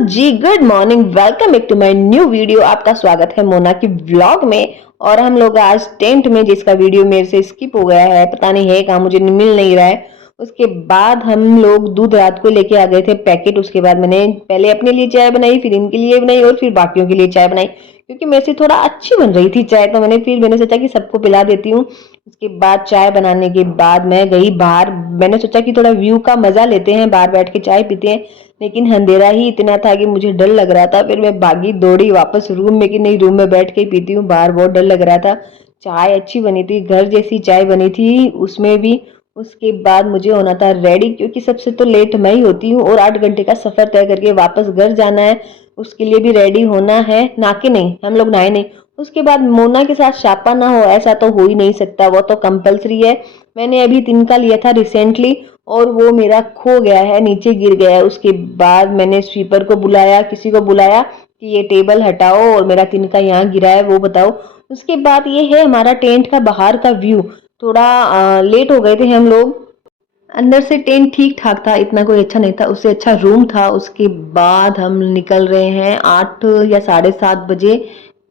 Ji good morning, welcome back to my new video. आपका स्वागत है मोना की व्लॉग में। और हम लोग आज टेंट में, जिसका वीडियो मेरे से स्किप हो गया है, पता नहीं है कहाँ, मुझे मिल नहीं रहा है। उसके बाद हम लोग दूध रात को लेके आ गए थे पैकेट। उसके बाद मैंने पहले अपने लिए चाय बनाई, फिर इनके लिए बनाई और फिर बाकियों के लिए चाय बनाई, क्योंकि मेरे से थोड़ा अच्छी बन रही थी चाय, तो मैंने सोचा कि सबको पिला देती हूँ। उसके बाद चाय बनाने के बाद मैं गई बाहर। मैंने सोचा कि थोड़ा व्यू का मजा लेते हैं, बाहर बैठ के चाय पीते हैं, लेकिन अंधेरा ही इतना था कि मुझे डर लग रहा था। फिर मैं भागी दौड़ी वापस रूम में कि नहीं, रूम में बैठ के पीती हूँ, बाहर बहुत डर लग रहा था। चाय अच्छी बनी थी, घर जैसी चाय बनी थी उसमें भी। उसके बाद मुझे होना था रेडी, क्योंकि सबसे तो लेट मैं ही होती हूँ और 8 घंटे का सफर तय करके वापस घर जाना है। उसके लिए भी रेडी होना है। ना के नहीं, हम लोग नहाए नहीं। उसके बाद मोना के साथ शापा ना हो, ऐसा तो हो ही नहीं सकता, वो तो कंपलसरी है। मैंने अभी तिनका लिया था रिसेंटली और वो मेरा खो गया है, नीचे गिर गया है। उसके बाद मैंने स्वीपर को बुलाया, किसी को बुलाया कि ये टेबल हटाओ और मेरा तिनका यहाँ गिरा है, वो बताओ। उसके बाद ये है हमारा टेंट का बाहर का व्यू। थोड़ा लेट हो गए थे हम लोग। अंदर से टेंट ठीक ठाक था, इतना कोई अच्छा नहीं था, उससे अच्छा रूम था। उसके बाद हम निकल रहे हैं 8 या 7:30 बजे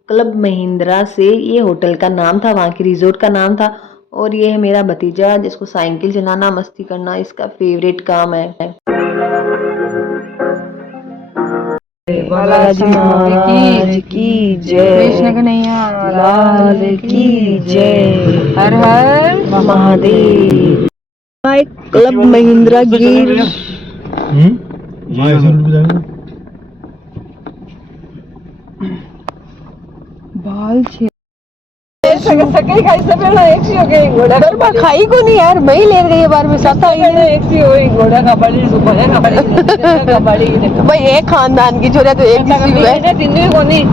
क्लब महिंद्रा से। ये होटल का नाम था, वहाँ की रिजोर्ट का नाम था। और ये है मेरा भतीजा, जिसको साइकिल चलाना, मस्ती करना इसका फेवरेट काम है। बालाजी महाराज की जय, कृष्ण कन्हैया लाल की जय, हर हर महादेव। क्लब महिंद्रा गिर बाल छे सके खाई सब ना एक सी हो गई घोड़ा का खाई को नहीं यार, मैं ही ले गई बार में सता ही ना एक सी होई घोड़ा का बड़ी सुबह का बड़ी भाई एक खानदान की छोरा तो एक सी है तीन को नहीं।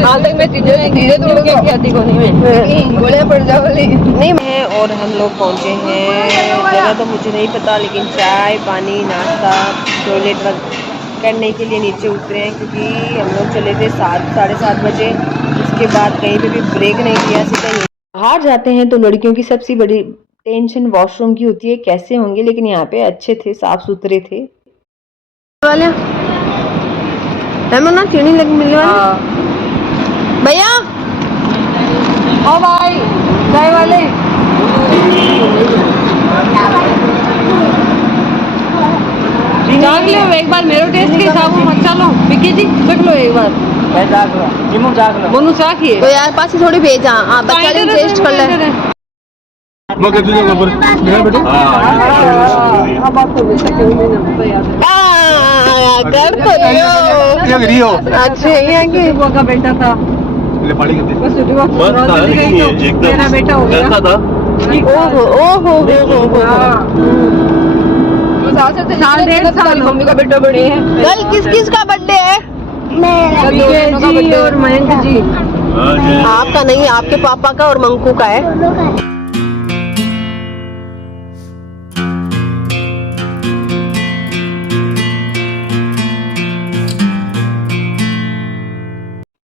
हाल तक मैं धीरे दूर के आती को नहीं, मैं घोड़े पड़ जाओ नहीं मैं। और हम लोग पहुंचे हैं, जगह तो मुझे नहीं पता, लेकिन चाय पानी नाश्ता टॉयलेट करने के लिए नीचे उतरे हैं, क्योंकि हम लोग चले थे 7-7:30 बजे। उसके बाद कहीं पे भी ब्रेक नहीं लिया, सीधा बाहर जाते हैं तो लड़कियों की सबसे बड़ी टेंशन वॉशरूम की होती है, कैसे होंगे। लेकिन यहाँ पे अच्छे थे, साफ सुथरे थे। ना चीनी लग मिलने वाली भैया, ओ भाई चाय वाले। जाग लो एक बार, मेरो टेस्ट के हिसाब से मत चलो विक्की जी, देख लो एक बार। मैं जाग लो, निमो जाग लो, दोनों साथ ही है। तो यार पास ही थोड़ी भेजा, आप बच्चा ने टेस्ट कर ले। मैं कहती हूं ऊपर मेरा बेटा हां बात तो बेटा क्यों नहीं कर तो लियो क्या करियो। अच्छा ये कि वो का बेटा था, ले पढ़ी करते बस छुट्टी वक्त मेरा बेटा हो गया था। ओहो साल 1.5 साल मम्मी का बेटा बड़े हैं। कल किस का बर्थडे है? मेरा जी और मयंक जी। आपका नहीं, आपके पापा का और मंकू का है।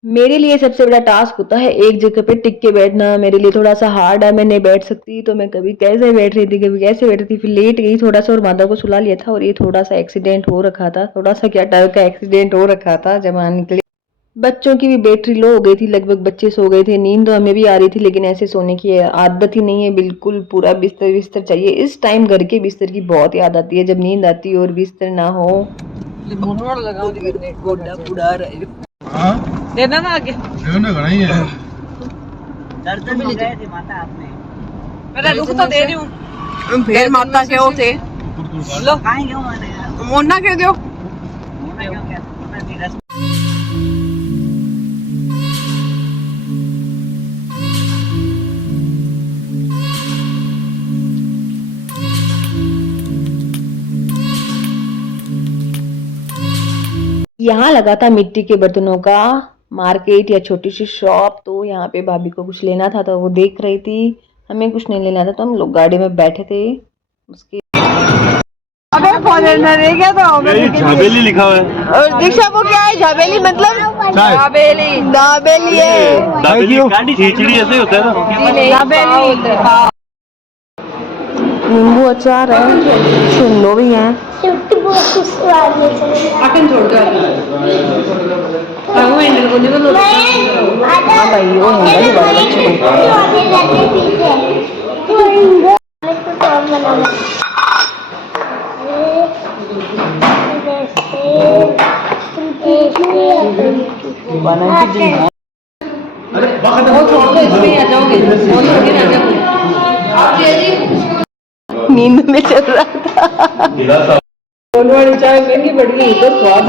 मेरे लिए सबसे बड़ा टास्क होता है एक जगह पे टिक के बैठना। मेरे लिए थोड़ा सा हार्ड है, मैं नहीं बैठ सकती, तो मैं कभी कैसे बैठ रही थी, कभी कैसे बैठ रही थी, फिर लेट गई थोड़ा सा और माता को सुला लिया था। और ये थोड़ा सा एक्सीडेंट हो रखा था, थोड़ा सा क्या टाइप का एक्सीडेंट हो रखा था जब वहां निकले। बच्चों की भी बैटरी लो हो गई थी, लगभग बच्चे सो गए थे। नींद तो हमें भी आ रही थी, लेकिन ऐसे सोने की आदत ही नहीं है बिल्कुल। पूरा बिस्तर चाहिए इस टाइम। घर के बिस्तर की बहुत याद आती है जब नींद आती है और बिस्तर ना हो। देना ना आगे देना घना ही है। दर्द मिल गए थे माता आपने, मेरा रुक तो दे रही हूं। फिर माता के होते लो काहे क्यों माने यार, मोना कह दो मोना क्यों क्या मोना धीरज। यहाँ लगा था मिट्टी के बर्तनों का मार्केट या छोटी सी शॉप, तो यहाँ पे भाभी को कुछ लेना था तो वो देख रही थी। हमें कुछ नहीं लेना था, तो हम लोग गाड़ी में बैठे थे। उसके अबे फॉरेनर है क्या? तो झाबेली लिखा हुआ है। और दीक्षा वो क्या है झाबेली मतलब? दाबेली दाबेली है, दाबेली कांडी खिचड़ी ऐसे होता है ना। दाबेली नींबू अचार है, शिमलो भी है। वो होगा जो बड़े बच्चे नींद में चल रहा था। वाली चाय महंगी पड़ गई तो स्वाद।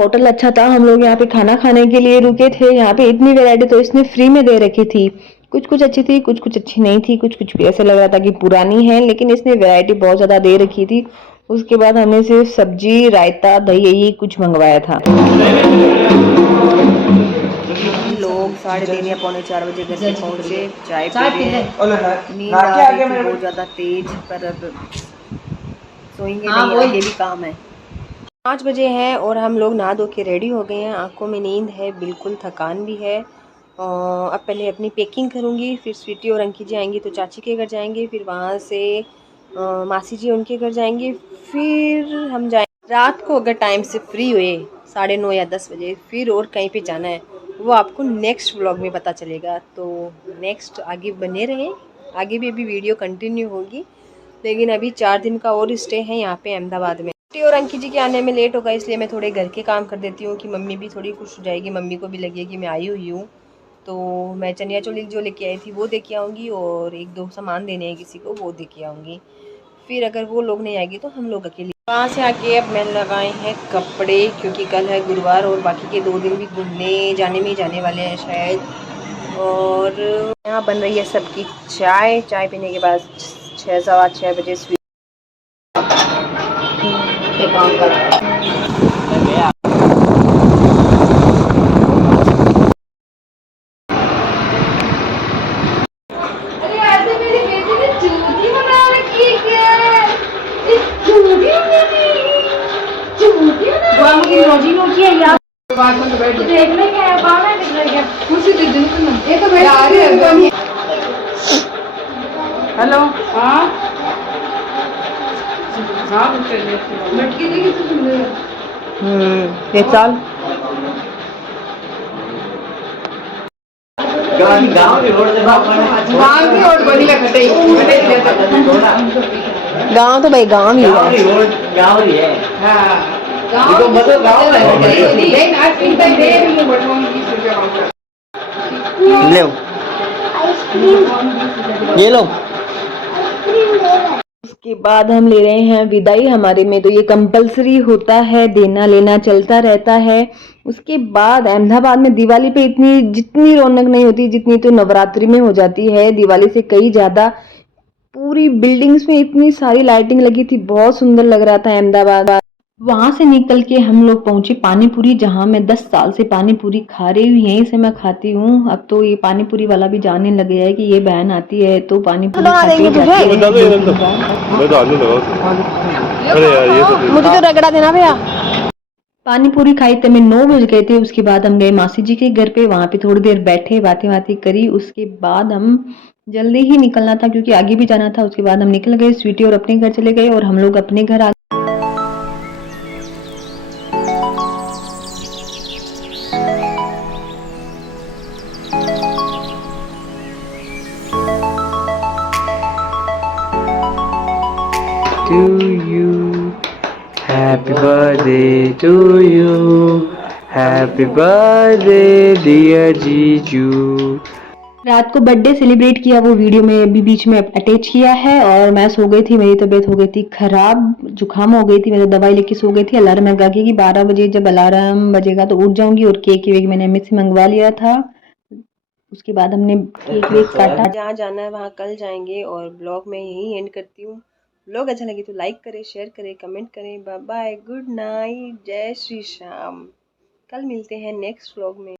होटल अच्छा था, हम लोग यहाँ पे खाना खाने के लिए रुके थे। यहाँ पे इतनी वैरायटी तो इसने फ्री में दे रखी थी। कुछ कुछ अच्छी थी, कुछ कुछ अच्छी नहीं थी, कुछ कुछ ऐसे लग रहा था कि पुरानी है, लेकिन इसने वैरायटी बहुत ज्यादा दे रखी थी। उसके बाद हमने सिर्फ सब्जी, रायता, दही यही कुछ मंगवाया था। हम लोग 3:30 या 3:45 बजे घर पे पहुंचे, चाय पी रहे हैं। नींद आ रही थी बहुत ज्यादा तेज, पर अब सोएंगे नहीं, आगे भी काम है। 5 बजे है और हम लोग नहा धो के रेडी हो गए हैं। आंखों में नींद है, बिल्कुल थकान भी है। अब पहले अपनी पैकिंग करूँगी, फिर स्वीटी और अंकी जी आएंगी तो चाची के घर जाएंगे, फिर वहाँ से मासी जी उनके घर जाएंगे, फिर हम जाएंगे रात को। अगर टाइम से फ्री हुए 9:30 या 10 बजे फिर और कहीं पे जाना है, वो आपको नेक्स्ट व्लॉग में पता चलेगा। तो नेक्स्ट आगे बने रहें, आगे भी अभी वीडियो कंटिन्यू होगी। लेकिन अभी 4 दिन का और स्टे है यहाँ पे अहमदाबाद में। और अंकी जी के आने में लेट होगा, इसलिए मैं थोड़े घर के काम कर देती हूँ कि मम्मी भी थोड़ी खुश हो जाएगी, मम्मी को भी लगेगी कि मैं आई हुई हूँ। तो मैं चनिया चोली जो लेके आई थी वो दे के आऊँगी, और 1-2 सामान देने हैं किसी को, वो दे के आऊँगी। फिर अगर वो लोग नहीं आएगी तो हम लोग अकेले। वहाँ से आके अब मैंने लगाए हैं कपड़े, क्योंकि कल है गुरुवार और बाकी के 2 दिन भी घूमने जाने में ही जाने वाले हैं शायद। और यहाँ बन रही है सबकी चाय। चाय पीने के बाद 6, सवा 6 बजे काम कर। अरे ऐसे मेरी बेटी ने चूती बना रखी है क्या? चूती नोची है यार। तो देखने क्या है, कौन है दिख रही है? कुछ दिख रही है तो बैठ। हेलो। हाँ हाँ लड़की देखी तो सुंदर। 1 साल गांव की रोड बढ़िया खटे गांव तो भाई गांव ही है। गांव ही है। हाँ गांव मतलब गांव है। लेकिन आज इन तक दे रही है बटवा में 20 रुपया मांगता। ले ये लो। उसके बाद हम ले रहे हैं विदाई। हमारे में तो ये कंपलसरी होता है, देना लेना चलता रहता है। उसके बाद अहमदाबाद में दिवाली पे इतनी जितनी रौनक नहीं होती जितनी तो नवरात्रि में हो जाती है, दिवाली से कई ज्यादा। पूरी बिल्डिंग्स में इतनी सारी लाइटिंग लगी थी, बहुत सुंदर लग रहा था अहमदाबाद। वहां से निकल के हम लोग पहुंचे पानीपुरी, जहां मैं 10 साल से पानीपुरी खा रही हूँ, यहीं से मैं खाती हूँ। अब तो ये पानीपुरी वाला भी जानने लग गया है कि ये बहन आती है तो पानीपुरी मुझे तो रगड़ा देना भैया। पानीपुरी खाई तो मैं 9 बज गए थे। उसके बाद हम गए मासी जी के घर पे, वहां पे थोड़ी देर बैठे, बातें बातें करी। उसके बाद हम जल्दी ही निकलना था क्योंकि आगे भी जाना था। उसके बाद हम निकल गए, स्वीटी और अपने घर चले गए और हम लोग अपने घर आ to you. Happy birthday to you. Happy birthday dear जीजू। रात को बर्थडे सेलिब्रेट किया, वो वीडियो में अभी बीच में अटैच किया है। और मैं सो गई थी, मेरी तबीयत हो गई थी खराब, जुकाम हो गई थी, मैं तो दवाई लेके सो गई थी। अलार्म लगा के कि 12 बजे जब अलार्म बजेगा तो उठ जाऊंगी। और केक वेक मैंने अमित से मंगवा लिया था। उसके बाद हमने केक वेक काटा। जहाँ जाना है वहाँ कल जाएंगे। और ब्लॉग में यही एंड करती हूँ। ब्लॉग अच्छा लगे तो लाइक करें, शेयर करें, कमेंट करें। बाय बाय, गुड नाइट, जय श्री श्याम। कल मिलते हैं नेक्स्ट व्लॉग में।